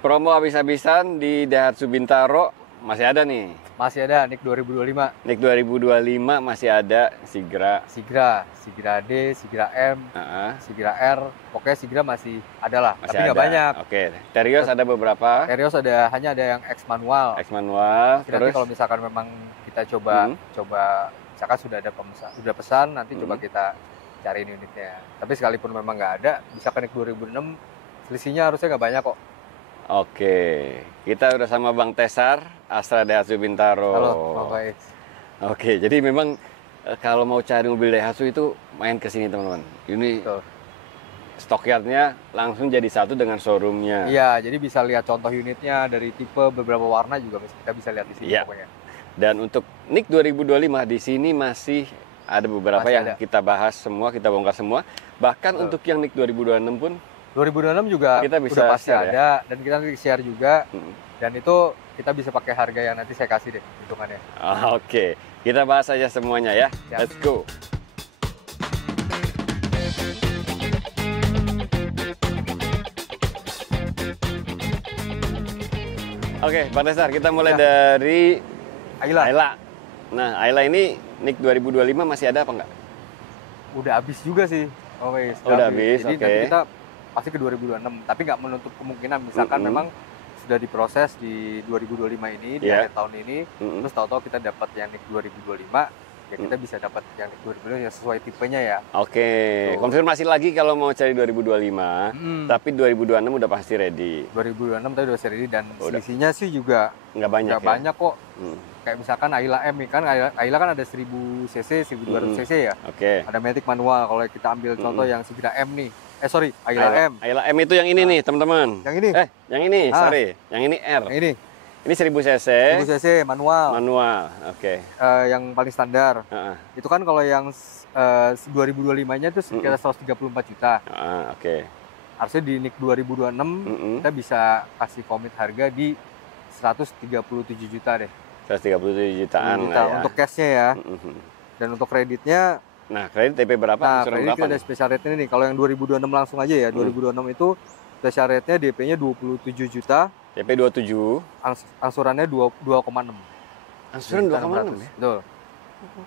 Promo habis-habisan di Daihatsu Bintaro masih ada nih. Masih ada NIK 2025. NIK 2025 masih ada Sigra. Sigra D, Sigra M, Sigra R. Pokoknya Sigra masih ada lah, Masih tapi nggak ada. banyak. Oke. Terios ada beberapa. Terios hanya ada yang X manual. X manual. Nanti kalau misalkan memang kita coba misalkan sudah pesan, nanti coba kita cariin unitnya. Tapi sekalipun memang nggak ada, misalkan NIK 2006, selisihnya harusnya nggak banyak kok. Oke, kita udah sama Bang Tesar, Astra Daihatsu Bintaro. Halo, Bang. Oke, jadi memang kalau mau cari mobil Daihatsu itu main ke sini teman-teman. Ini stockyardnya langsung jadi satu dengan showroomnya. Iya, jadi bisa lihat contoh unitnya dari tipe beberapa warna juga kita bisa lihat di sini pokoknya. Dan untuk NIK 2025 di sini masih ada beberapa yang kita bahas semua, kita bongkar semua. Bahkan untuk yang NIK 2026 pun 2026 juga kita bisa udah pasti ada ya? Dan kita nanti share juga. Dan itu kita bisa pakai harga yang nanti saya kasih deh hitungannya. Oke, kita bahas aja semuanya ya. Let's go. Oke, Pak Tesar, kita mulai dari Ayla. Nah, Ayla ini NIK 2025 masih ada apa enggak? Udah habis juga sih. Udah habis, Jadi nanti kita pasti ke 2026, tapi nggak menutup kemungkinan misalkan memang sudah diproses di 2025 ini di akhir tahun ini, terus tahu-tahu kita dapat yang NIK 2025, ya kita bisa dapat yang NIK 2025 yang sesuai tipenya ya. Oke, konfirmasi lagi kalau mau cari 2025, tapi 2026 udah pasti ready. 2026 tadi udah ready dan selisihnya sih juga nggak banyak kok. Kayak misalkan Ayla M kan, Ayla kan ada 1000 cc, 1200 cc ya. Oke. Ada matic manual. Kalau kita ambil contoh yang Sigra M nih. Ayla M. Ayla M itu yang ini nih, teman-teman. Yang ini? Yang ini, sorry. Yang ini R. Yang ini? Ini 1000 cc. 1000 cc manual. Oke. Yang paling standar. Itu kan kalau yang 2025-nya itu sekitar 134 juta. Oke. Harusnya di NIK 2026 kita bisa kasih komit harga di 137 juta deh. 137 jutaan lah ya. Untuk cashnya ya. Dan untuk kreditnya, nah kredit DP berapa? Nah, kredit kita ada special rate ini nih. Kalau yang 2026 langsung aja ya, 2026 itu special rate-nya DP-nya 27 juta. DP 27. Angsurannya 2,6. Angsuran 2,6 ya? Betul.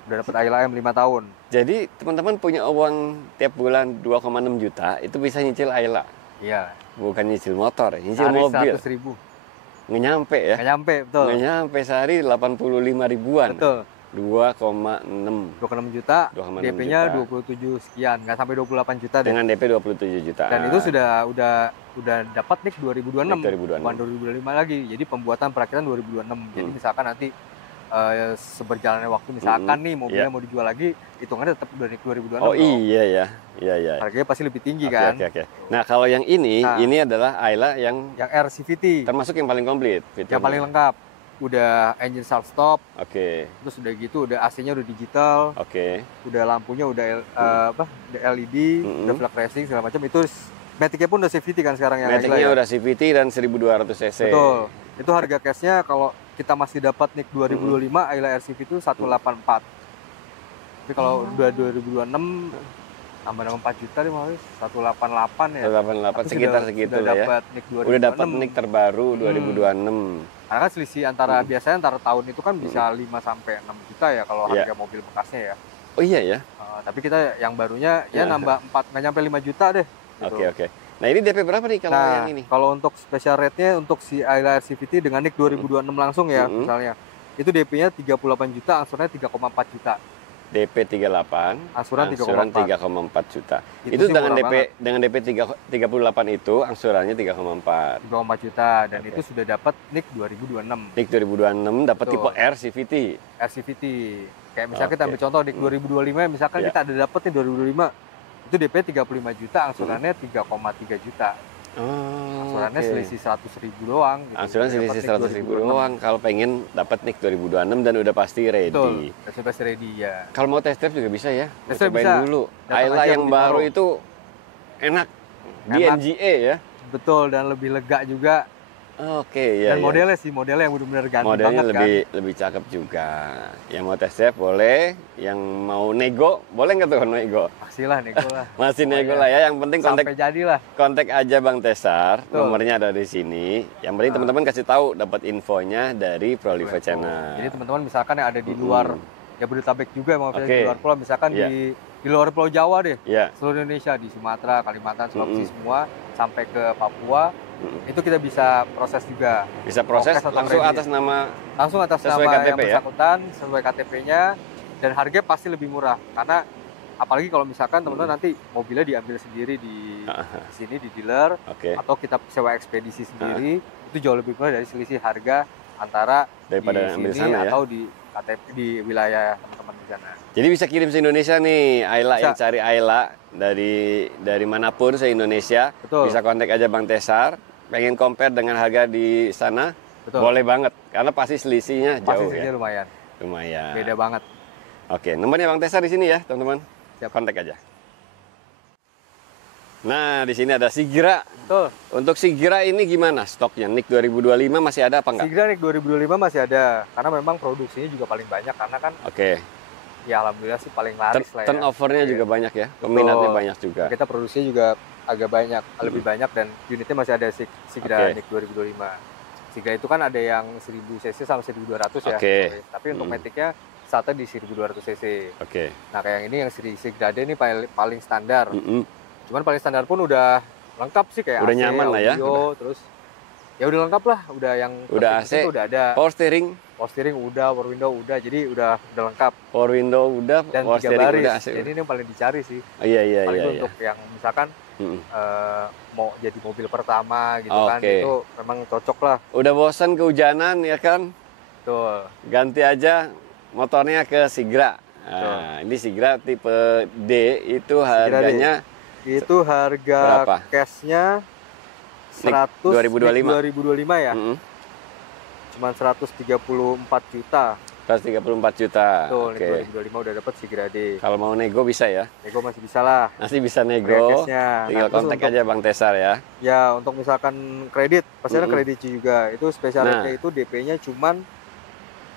Udah dapat Ayla M 5 tahun. Jadi teman-teman punya uang tiap bulan 2,6 juta, itu bisa nyicil Ayla. Iya. Bukan nyicil motor, nyicil mobil. 100.000. Nggak nyampe ya? Nggak nyampe, betul. Nggak nyampe, sehari 85 ribuan. Betul. 2,6 juta, DP-nya 27 sekian, nggak sampai 28 juta deh. Dengan DP 27 juta. Dan itu udah dapat NIK 2026, bukan 2025 lagi. Jadi pembuatan perakhiran 2026. Jadi misalkan nanti seberjalannya waktu, misalkan nih mobilnya mau dijual lagi, hitungannya tetap udah NIK 2026. Oh iya ya. Iya. Harganya pasti lebih tinggi kan. Oke. Nah kalau yang ini adalah Ayla yang R CVT. Termasuk yang paling komplit. Yang paling lengkap. Udah engine start stop. Oke. Terus udah gitu, udah AC-nya udah digital. Oke. Udah lampunya udah LED, udah flag racing segala macam. Itu Matic-nya pun udah CVT kan sekarang yang Matic-nya udah CVT dan 1200 cc. Betul. Itu harga cashnya kalau kita masih dapat NIK 2025 Ayla RCV itu 184. Tapi kalau udah 2026 tambah 4 juta deh mau 188 ya. 188 sekitar segitu lah ya. Udah dapat NIK terbaru 2026. Karena kan selisih antara biasanya antara tahun itu kan bisa 5 sampai 6 juta ya kalau harga mobil bekasnya ya. Oh iya ya. Tapi kita yang barunya ya nambah 4 nggak nyampe 5 juta deh. Gitu. Oke. Nah ini DP berapa nih kalau yang ini? Kalau untuk special rate-nya untuk si Ayla RCVT dengan NIK 2026 langsung ya misalnya. Itu DP-nya 38 juta, angsurannya 3,4 juta. DP 38, angsuran 3,4 juta. Itu dengan DP 38 itu angsurannya 3,4 juta dan itu sudah dapat NIK 2026. NIK 2026 dapat tipe R CVT. RCVT. Kayak misalnya kita ambil contoh NIK 2025 misalkan kita ada dapat nih 2025 itu DP 35 juta, angsurannya 3,3 juta. Angsurannya selisih 100.000 doang. Gitu. Angsuran selisih 100.000 doang. Kalau pengen dapat NIK 2026 dan udah pasti ready. Betul, udah pasti ready ya. Kalau mau test drive juga bisa ya. Cobain dulu. Ayla yang baru itu enak. Di NGA ya. Betul, dan lebih lega juga. Oke, ya. Dan modelnya sih, modelnya yang benar-benar ganti modelnya banget lebih cakep juga. Yang mau test drive boleh, yang mau nego boleh nggak tuh nego? Pastilah nego lah. Masih nego lah ya. Yang penting sampai jadilah. Kontak aja Bang Tesar, nomornya ada di sini. Yang penting teman-teman kasih tahu dapat infonya dari Prolive Channel. Jadi teman-teman misalkan yang ada di luar Jabodetabek juga, di luar pulau, misalkan di luar Pulau Jawa deh, seluruh Indonesia, di Sumatera, Kalimantan, Sulawesi semua, sampai ke Papua, itu kita bisa proses juga. Bisa proses langsung atas nama yang bersangkutan, sesuai KTP-nya, dan harganya pasti lebih murah. Karena apalagi kalau misalkan teman-teman nanti mobilnya diambil sendiri di sini di dealer, atau kita sewa ekspedisi sendiri, itu jauh lebih murah dari selisih harga antara daripada di sini atau di KTP di wilayah teman-teman di sana. Jadi bisa kirim se Indonesia nih, Ayla yang cari Ayla dari manapun se Indonesia. Bisa kontak aja Bang Tesar. Pengen compare dengan harga di sana, boleh banget. Karena pasti selisihnya jauh. Pasti selisihnya lumayan. Beda banget. Oke, nomornya Bang Tesar di sini ya, teman-teman. Kontak aja. Nah, di sini ada Sigra. Betul. Untuk Sigra ini gimana stoknya? NIK 2025 masih ada apa enggak? Sigra NIK 2025 masih ada, karena memang produksinya juga paling banyak, karena kan ya alhamdulillah sih paling laris lah ya. Turnovernya juga banyak ya, peminatnya banyak juga. Kita produksinya juga agak banyak, lebih banyak, dan unitnya masih ada Sigra NIK 2025. Sigra itu kan ada yang 1000 cc sama 1200 ya. Tapi untuk Matic-nya startnya di 1200 cc. Nah, kayak yang ini yang Sigra D ini paling standar. Cuman paling standar pun udah lengkap sih, kayak udah AC, nyaman lah ya. Terus ya udah lengkap lah, udah yang AC, udah ada. Power steering udah, power window udah, jadi udah lengkap. Power window udah, dan power 3 steering baris. udah. Jadi ini yang paling dicari sih. Iya. Untuk yang misalkan mau jadi mobil pertama gitu kan, itu memang cocok lah. Udah bosan kehujanan ya kan? Betul. Ganti aja motornya ke Sigra. Nah, ini Sigra tipe D itu harganya itu harga cashnya 2025 ya. Cuman 134 juta. 134 juta. Tuh, 2025 udah dapat Sigra D. Kalau mau nego bisa ya? Nego masih bisa lah. Masih bisa nego. Tinggal kontak aja Bang Tesar ya. Ya, untuk misalkan kredit, pasti ada kredit juga. Itu spesialnya itu DP-nya cuman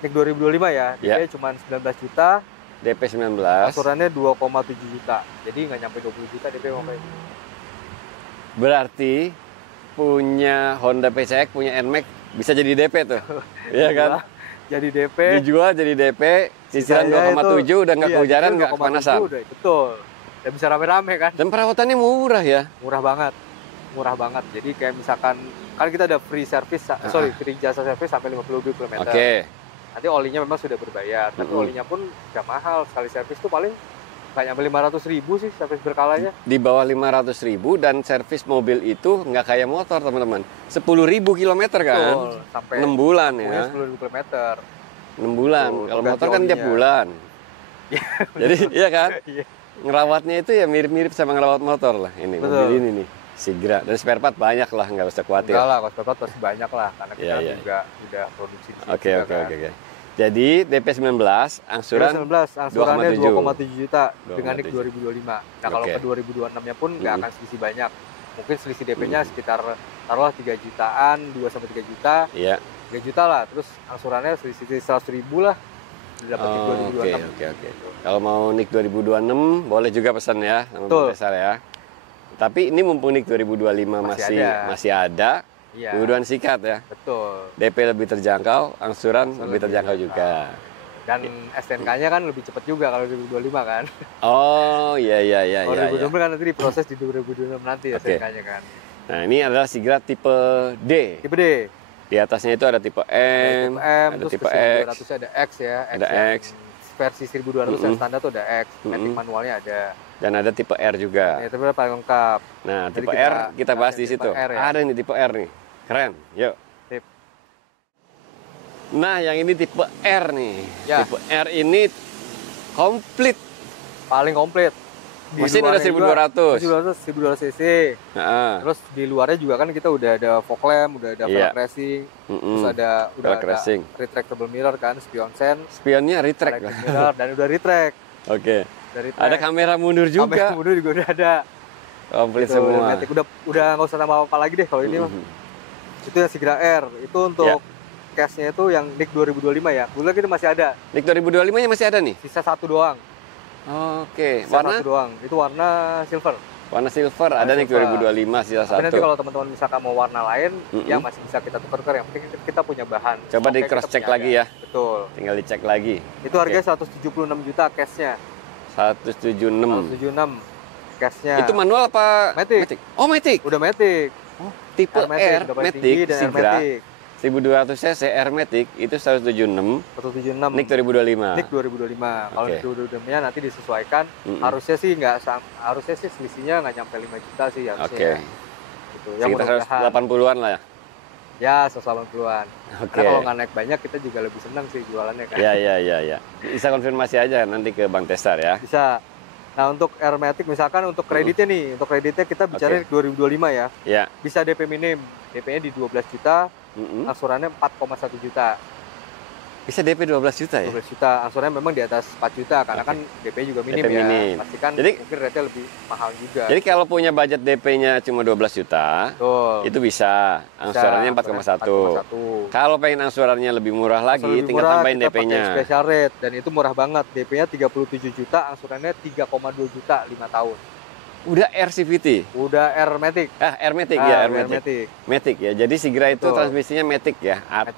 NIK 2025 ya. DP cuman 19 juta. DP 19. Angsurannya 2,7 juta. Jadi nggak nyampe 20 juta DP makanya. Berarti punya Honda PCX, punya NMAX bisa jadi DP tuh. Iya kan? Jadi DP. Dijual jadi DP, cicilan 2,7 udah nggak kehujanan, nggak kepanasan. Betul. Dan bisa rame-rame kan. Dan perawatannya murah ya? Murah banget. Jadi kayak misalkan kan kita ada free service, free jasa service sampai 50 km. Nanti olinya memang sudah berbayar, tapi olinya pun udah mahal. Sekali servis tuh paling nggak nyampe 500.000 sih servis berkalanya. Di bawah 500.000, dan servis mobil itu nggak kayak motor teman-teman. 10.000 kilometer kan? Betul, sampai 6 bulan ya. 10.000 kilometer. 6 bulan. Kalau motor kan tiap bulan. Jadi iya kan? Ngerawatnya itu ya mirip-mirip sama ngerawat motor lah ini. Mobil ini nih. Sigra, dan spare part banyak lah, nggak usah khawatir. Enggak lah, kalau spare part pasti banyak lah, karena kita juga udah produksi. Oke. Jadi DP 19, angsurannya 2,7 juta dengan NIK 2025. Nah, kalau ke 2026-nya pun nggak akan selisih banyak. Mungkin selisih DP-nya sekitar taruhlah 3 jutaan, 2-3 juta. 3 juta lah, terus angsurannya selisih 100.000 lah. Udah dapat NIK 2026. Oke. Kalau mau NIK 2026 boleh juga pesan ya sama Bang Tesar ya. Tapi ini mumpung NIK 2025 masih ada. Kemudian sikat ya. Betul. DP lebih terjangkau, angsuran lebih terjangkau juga. Dan STNK-nya kan lebih cepat juga kalau 2025 kan. Oh, iya. Kalau 2025 kan nanti diproses di 2026 nanti STNK-nya kan. Nah, ini adalah Sigra tipe D. Tipe D. Di atasnya itu ada tipe M, ada tipe X. Ada X ya. Ada X. Versi 1200 yang standar tuh ada X. Matic manualnya ada. Dan ada tipe R juga. Ya, tipe paling lengkap. Nah, tipe R kita bahas di situ. Ada nih tipe R nih. Keren. Yuk. Sip. Nah, yang ini tipe R nih. Tipe R ini komplit. Paling komplit. Mesin udah 1200 cc. Terus di luarnya juga kan kita udah ada fog lamp, udah ada velg racing, terus ada retractable mirror kan, spionnya retract mirror, dan udah retract. Ada kamera mundur juga. Kamera mundur juga udah ada. Komplit gitu, semua. Udah nggak usah tambah apa lagi deh kalau ini mah. Itu yang Sigra R. Itu untuk cashnya itu yang NIK 2025 ya. Bulan kita masih ada. NIK 2025-nya masih ada nih? Sisa satu doang. Oke. Sisa warna? Satu doang. Itu warna silver. Warna silver ada NIK 2025 sisa satu. Nanti kalau teman-teman misalkan mau warna lain, yang masih bisa kita tukar-tukar. Yang penting kita punya bahan. Coba di cross check lagi ya. Betul. Tinggal dicek lagi. Itu harganya 176 juta cashnya. 176. 176 cashnya. Itu manual apa? Matic. Oh, Matic. Udah Matic. Oh, tipe R Matic Sigra 1200 cc R Matic itu 176 NIK 2025. NIK 2025. Kalau NIK 2025-nya nanti disesuaikan. Harusnya sih selisihnya nggak nyampe 5 juta sih harusnya. Gitu. Yang sekitar 180-an lah ya. Ya, 180-an. Karena kalau nggak naik banyak kita juga lebih senang sih jualannya kan. Iya. Bisa konfirmasi aja nanti ke Bang Tesar ya. Bisa. Nah, untuk R Matic misalkan untuk kreditnya nih, untuk kreditnya kita bicara 2025 ya. Iya. Bisa DP minim, DP-nya di 12 juta, angsurannya 4,1 juta. Bisa DP 12 juta ya? 12 juta, angsurannya memang di atas 4 juta karena kan DP juga minim DP ya. Minim. Pastikan Jadi, mungkin rate-nya lebih mahal juga. Jadi kalau punya budget DP-nya cuma 12 juta, itu bisa. Angsurannya 4,1. Kalau pengen angsurannya lebih murah lagi, tinggal tambahin DP-nya. Special rate dan itu murah banget. DP-nya 37 juta, angsurannya 3,2 juta 5 tahun. Udah R CVT? Udah R Matic. R Matic ya, R Matic. Matic ya. Jadi Sigra itu transmisinya Matic ya, AT.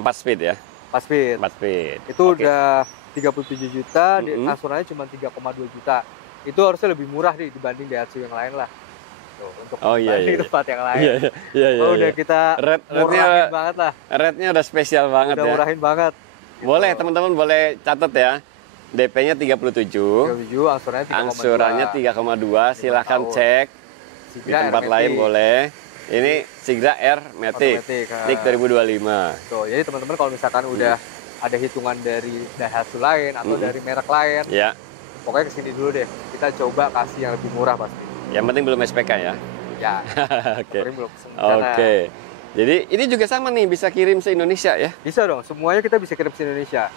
4 speed ya. 4 speed. Itu udah 37 juta, angsurannya cuma 3,2 juta. Itu harusnya lebih murah dibanding Daihatsu yang lain lah. Tuh, untuk dibanding tempat yang lain. Iya. Udah kita murahin banget lah. Rate-nya udah spesial banget udah ya. Murahin banget. Gitu. Boleh teman-teman boleh catat ya. DP-nya 37. Angsurannya 3,2. Silahkan cek di tempat lain boleh. Ini Sigra R Matic NIK 2025. Tuh, jadi teman-teman kalau misalkan udah ada hitungan dari Daihatsu lain atau dari merek lain, pokoknya kesini dulu deh. Kita coba kasih yang lebih murah pasti. Yang penting belum SPK ya. Ya. Oke. Jadi ini juga sama nih, bisa kirim se-Indonesia ya? Bisa dong, semuanya kita bisa kirim se-Indonesia.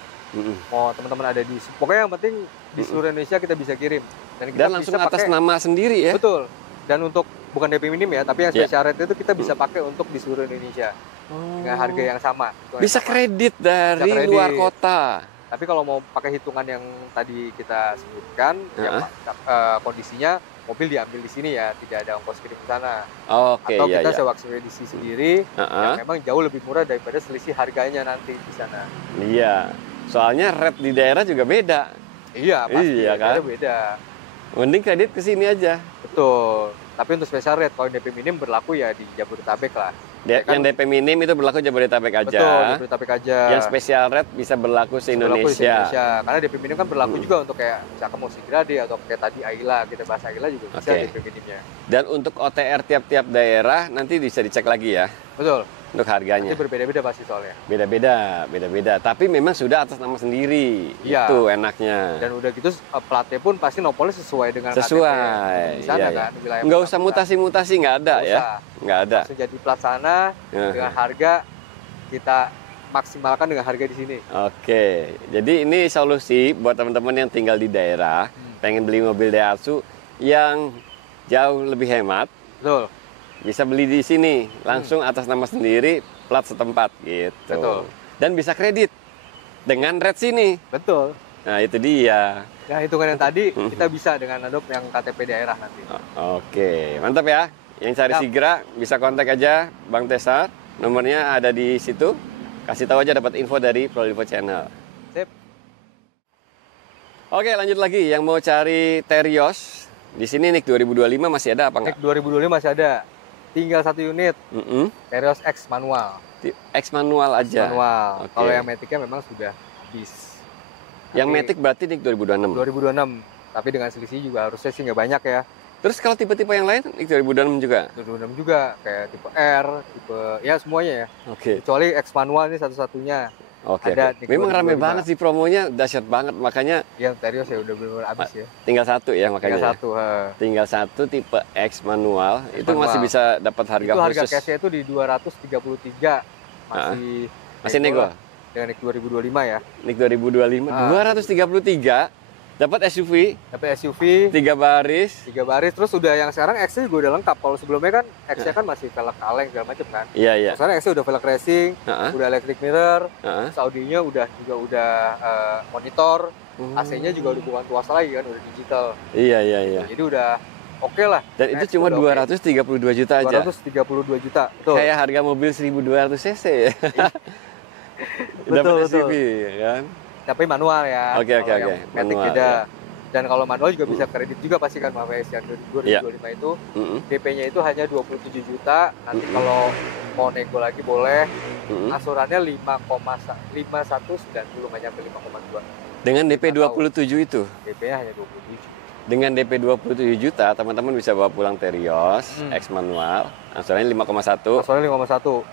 Mau teman-teman ada di, pokoknya yang penting di seluruh Indonesia kita bisa kirim. Dan langsung atas nama sendiri ya? Betul. Dan untuk bukan DP minim ya, tapi yang special rate itu kita bisa pakai untuk di seluruh Indonesia dengan harga yang sama. Bisa kredit dari luar kota. Tapi kalau mau pakai hitungan yang tadi kita sebutkan, kondisinya mobil diambil di sini ya, tidak ada ongkos kirim ke sana. Atau kita sewa ekspedisi sendiri, yang memang jauh lebih murah daripada selisih harganya nanti di sana. Iya, soalnya rate di daerah juga beda. Iya, pasti kan? Beda. Mending kredit ke sini aja. Betul. Tapi untuk special rate, kalau DP minim berlaku ya di Jabodetabek lah. Yang DP minim itu berlaku Jabodetabek aja. Betul, Jabodetabek aja. Yang special rate bisa berlaku se-Indonesia. Karena DP minim kan berlaku juga untuk kayak misalkan mau Sigra atau kayak tadi Ayla, kita bahas Ayla juga bisa DP minimnya. Dan untuk OTR tiap-tiap daerah nanti bisa dicek lagi ya. Betul. Untuk harganya. Nanti berbeda-beda pasti soalnya. Beda-beda. Tapi memang sudah atas nama sendiri. Itu enaknya. Dan udah gitu platnya pun pasti nopolnya sesuai dengan KTP di sana kan. Nggak usah mutasi-mutasi, nggak ada ya. Nggak ada. Langsung jadi plat sana dengan harga kita maksimalkan dengan harga di sini. Oke. Jadi ini solusi buat teman-teman yang tinggal di daerah, pengen beli mobil Daihatsu yang jauh lebih hemat. Betul. Bisa beli di sini langsung atas nama sendiri, plat setempat gitu. Betul. Dan bisa kredit dengan rate sini. Betul. Nah itu dia. Nah hitungan yang tadi kita bisa dengan adopt yang KTP daerah nanti. Oke, mantap ya. Yang cari Sigra bisa kontak aja Bang Tesar. Nomornya ada di situ. Kasih tahu aja dapat info dari Prolivo Channel. Sip. Oke lanjut lagi. Yang mau cari Terios di sini NIK 2025 masih ada apa enggak? NIK 2025 masih ada. Tinggal 1 unit, Terios X manual. X manual aja? Manual. Kalau yang Matic-nya memang sudah habis. Yang Matic berarti NIK 2026? 2026, tapi dengan selisih juga harusnya sih nggak banyak ya. Terus kalau tipe-tipe yang lain NIK 2026 juga? 2026 juga, kayak tipe R, tipe, ya semuanya ya. Kecuali X manual ini satu-satunya. Memang rame banget sih promonya, dahsyat banget, makanya yang Terios ya udah benar habis ya. Tinggal 1 ya makanya. Tinggal 1 tipe X manual, itu masih bisa dapat harga itu khusus. Harga cashnya itu di 233, masih nego dengan NIK 2025 ya. NIK 2025, 233 Dapat SUV. Dapat SUV. 3 baris. 3 baris. Terus udah yang sekarang X-nya juga udah lengkap. Kalau sebelumnya kan X-nya kan masih velg kaleng segala macam kan. Iya, iya. Sekarang X-nya udah velg racing, udah electric mirror, Audi-nya udah monitor, AC-nya juga udah bukan tuas lagi kan, udah digital. Iya, iya, iya. Jadi udah oke lah. Dan itu cuma 232 juta aja. 232 juta. Betul. Kayak harga mobil 1200 cc ya. Dapat SUV kan. Tapi manual ya. Oke. Matic beda. Dan kalau manual juga bisa kredit juga pasti kan Mavs yang 2025 itu. DP-nya itu hanya 27 juta. Nanti kalau mau nego lagi boleh. Asurannya 5,5190 nggak nyampe 5,2. Dengan DP 27 itu. DP-nya hanya 27. Dengan DP 27 juta, teman-teman bisa bawa pulang Terios X manual. Asurannya 5,1. Asurannya 5,1.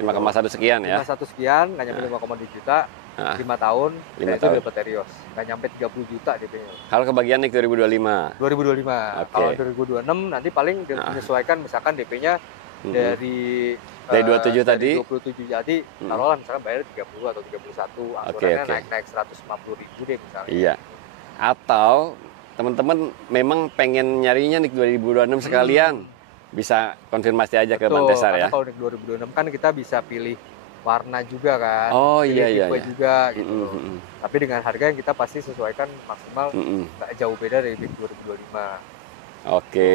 5,1 sekian ya. 5,1 sekian, nggak nyampe 5,2 juta. 5 tahun, 5 itu tahun. dapat Terios. Nggak nyampe 30 juta DP-nya. Kalau kebagian nih 2025. 2025. Oke. Kalau 2026 nanti paling menyesuaikan misalkan DP-nya dari 27 tadi. 27 jadi taruhlah misalkan bayar 30 atau 31, asurannya naik 150.000 deh misalnya. Iya. Atau teman-teman memang pengen nyarinya nih 2026 sekalian. Bisa konfirmasi aja ke Bantesar ya. Kalau di 2026 kan kita bisa pilih warna juga kan. Oh pilih iya. tipe juga gitu. Tapi dengan harga yang kita pasti sesuaikan maksimal nggak jauh beda dari NIK 2025. Oke,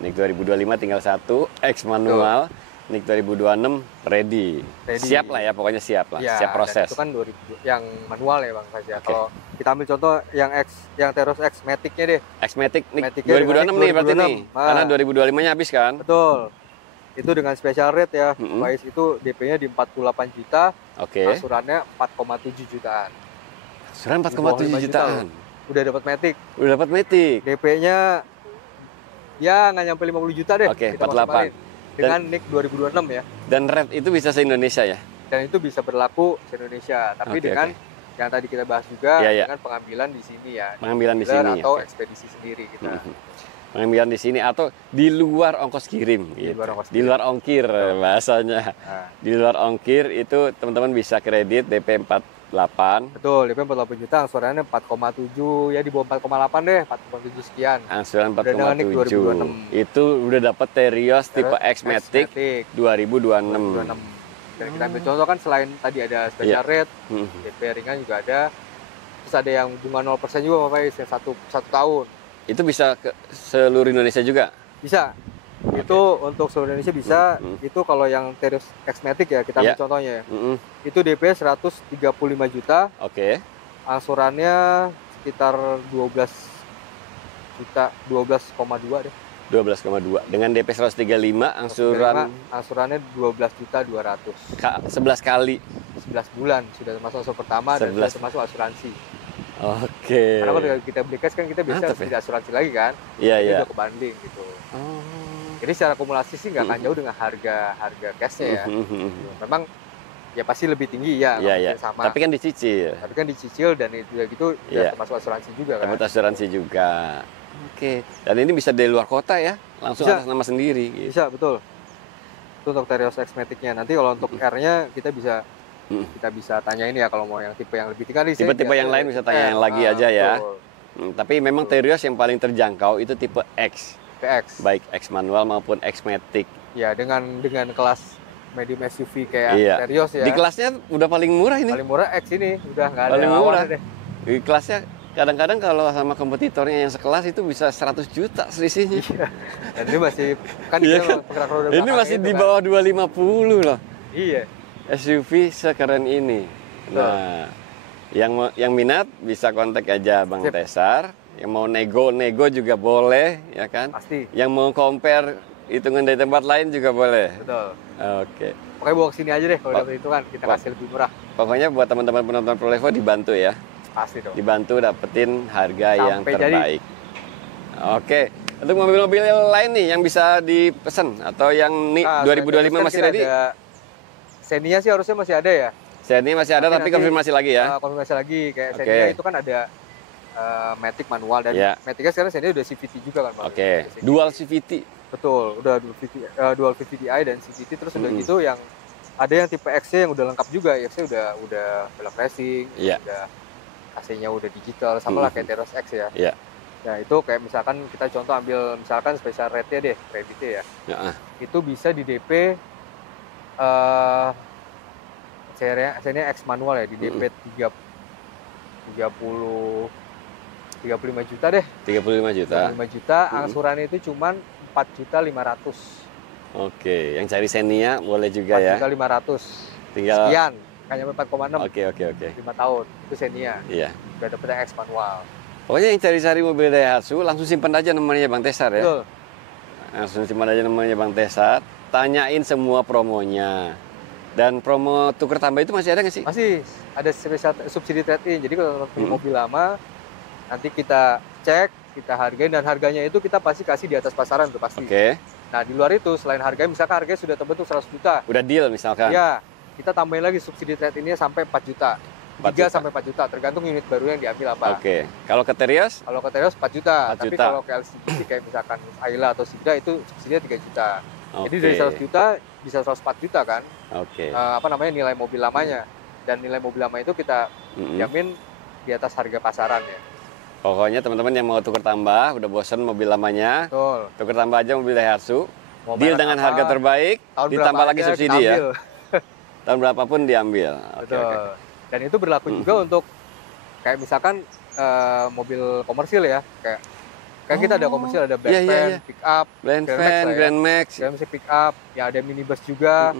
NIK 2025 tinggal 1 X manual. NIK 2026 ready. Siap lah ya, pokoknya siap lah. Ya, siap proses. Itu kan yang manual ya Bang Faz ya. Kalau kita ambil contoh yang Terios X Matic-nya deh. X Matic nih 2026 nih berarti nih. Karena 2025-nya habis kan? Betul. Itu dengan special rate ya. Wise itu DP-nya di 48 juta. Oke. Asurannya 4,7 jutaan. Asuran 4,7 jutaan. Udah dapat Matic. Udah dapat Matic. DP-nya ya nggak nyampe 50 juta deh. Oke, 48. Dengan NIK 2026 ya. Dan rate itu bisa se-Indonesia ya? Dan itu bisa berlaku se-Indonesia. Tapi dengan yang tadi kita bahas juga, dengan pengambilan di sini ya. Pengambilan di sini. Atau ekspedisi sendiri kita. Pengambilan di sini atau di luar ongkos kirim. Gitu. Di luar ongkir bahasanya. Di luar ongkir itu teman-teman bisa kredit DP 48. Betul, DP 48 juta, asurannya 4,7 ya di bawah 4,8 deh, 4,7 sekian. Angsuran 4,7. Itu udah dapat Terios tipe X Matic 2026. Dan kita ambil contoh kan selain tadi ada special rate, DP ringan juga ada. Terus ada yang bunga 0% juga Bapak, yang satu tahun. Itu bisa ke seluruh Indonesia juga? Bisa. Itu untuk seluruh Indonesia bisa. Itu kalau yang Terios X Matic ya, kita ambil contohnya ya. Itu DP 135 juta. Oke. Angsurannya sekitar 12 juta, 12,2 deh. 12,2. Dengan DP 135 angsurannya 12 juta 200. 11 kali. 11 bulan sudah termasuk asuransi pertama dan sudah termasuk asuransi. Oke. Karena kalau kita beli cash kan kita biasa tidak asuransi lagi kan. Iya. Udah kebanding gitu. Jadi secara akumulasi sih nggak akan jauh dengan harga cashnya ya. Memang ya pasti lebih tinggi ya. Sama. Tapi kan dicicil. Dan itu gitu ya termasuk asuransi juga kan. Termasuk asuransi juga. Oke. Dan ini bisa dari luar kota ya, langsung atas nama sendiri. Gitu. Bisa betul. Itu untuk Terios X Matic-nya. Nanti kalau untuk R-nya kita bisa tanyain ya kalau mau yang tipe yang lebih tinggi. Tipe-tipe yang lain bisa tanya yang lagi aja ya. Tapi memang Terios yang paling terjangkau itu tipe X. Baik X manual maupun X Matic. Ya dengan kelas medium SUV kayak Terios ya. Di kelasnya udah paling murah ini. Paling murah X ini udah nggak ada paling murah deh. Di kelasnya kadang-kadang kalau sama kompetitornya yang sekelas itu bisa 100 juta selisihnya. Dan ini masih kan kita penggerak roda belakang. Ini masih di bawah 250 loh. Iya. SUV sekeren ini. Nah, yang minat bisa kontak aja Bang Tesar. Yang mau nego juga boleh, ya kan? Pasti. Yang mau compare hitungan dari tempat lain juga boleh. Betul. Oke. Pokoknya bawa ke sini aja deh kalau dapat hitungan, kita kasih lebih murah. Pokoknya buat teman-teman penonton Prolevo dibantu ya. Pasti dong. Dibantu dapetin harga yang terbaik. Oke. Untuk mobil-mobil lain nih yang bisa dipesan atau yang nih 2025 masih ready? Xenia sih harusnya masih ada ya. Xenia masih ada tapi konfirmasi lagi ya. Konfirmasi lagi kayak Xenia itu kan ada Matic manual dan Matic sekarang Xenia udah CVT juga kan. Oke. Dual CVT. Betul, udah dual VVT-i dan CVT terus udah gitu yang ada yang tipe X yang udah lengkap juga, X-nya udah velg racing, udah AC-nya udah digital, sama lah kayak Teros X ya. Iya. Nah itu kayak misalkan kita contoh ambil misalkan special rate-nya deh, kreditnya ya. Itu bisa di DP serinya X manual ya, di DP 35 juta deh. 35 juta. 35 juta, angsurannya itu cuman 4.500.000. Oke, yang cari seninya boleh juga ya. 4.500.000. Tinggal sekian, kayaknya 4,6. Oke. 5 tahun, itu senia. Iya. Udah dapet yang X manual. Pokoknya yang cari-cari mobil Daihatsu langsung simpan aja nomornya Bang Tesar ya. Betul. Langsung simpan aja nomornya Bang Tesar, tanyain semua promonya. Dan promo tuker tambah itu masih ada nggak sih? Masih ada spesial subsidi trade-in. Jadi kalau teman punya mobil lama, nanti kita cek, kita hargain, dan harganya itu kita pasti kasih di atas pasaran tuh pasti. Oke. Nah di luar itu selain harganya, misalkan harganya sudah terbentuk 100 juta. Udah deal misalkan? Iya, kita tambahin lagi subsidi trade-innya sampai 4 juta. 3 sampai 4 juta, tergantung unit baru yang diambil apa. Oke. Kalau ke Terios? Kalau ke Terios 4 juta. 4 Tapi juta. kalau ke LCGC kayak misalkan Ayla atau Sigra itu subsidinya 3 juta. Oke. Jadi dari 100 juta bisa 104 juta kan. Oke. Nilai mobil lamanya. Dan nilai mobil lama itu kita jamin di atas harga pasaran ya. Pokoknya teman-teman yang mau tuker tambah, udah bosen mobil lamanya, Betul. tuker tambah aja mobil Daihatsu. Mau Deal merek dengan apa, harga terbaik, tahun ditambah berapa lagi aja subsidi kita ya. ambil. Tahun berapapun diambil. Oke. Betul. Dan itu berlaku juga untuk kayak misalkan mobil komersil ya, kayak kita ada komersil, ada Black Van, pick up, Grand Van, Grand Max, pick up, ya ada minibus juga.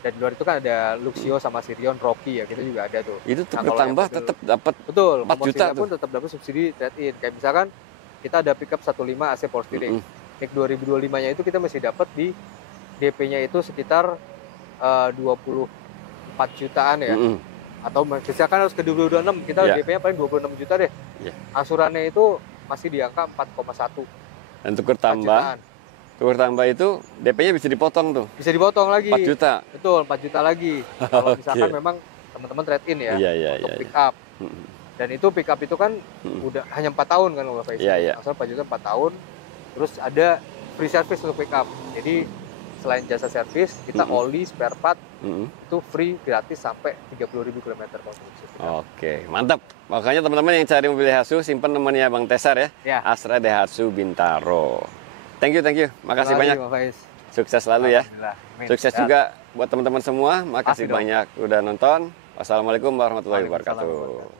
Dan di luar itu kan ada Luxio sama Sirion, Rocky ya, kita juga ada tuh. Itu tuker tambah tetap dapat. Betul, 4 juta pun tetap dapat subsidi trade-in. Kayak misalkan kita ada pickup 15 AC power steering. NIK 2025-nya itu kita masih dapat di DP-nya itu sekitar 24 jutaan ya. Atau misalkan harus ke 2026, kita DP-nya paling 26 juta deh. Angsurannya itu masih di angka 4,1. Dan tuker tambah itu DP-nya bisa dipotong tuh. Bisa dipotong lagi. 4 juta. Betul, 4 juta lagi. Kalau misalkan memang teman-teman trade-in ya, untuk pick up. Dan itu pick up itu kan udah hanya 4 tahun kan kalau Pak Isi. Asal 4 juta 4 tahun. Terus ada free service untuk pick up. Jadi selain jasa servis, kita oli, spare part, itu free gratis sampai 30.000 km konsumsi. Oke, mantap. Makanya teman-teman yang cari mobil Daihatsu, simpan nomornya Bang Tesar ya. Astra Daihatsu Bintaro. Thank you. Makasih banyak. Sukses selalu ya. Sukses juga buat teman-teman semua. Makasih banyak udah nonton. Wassalamualaikum warahmatullahi wabarakatuh.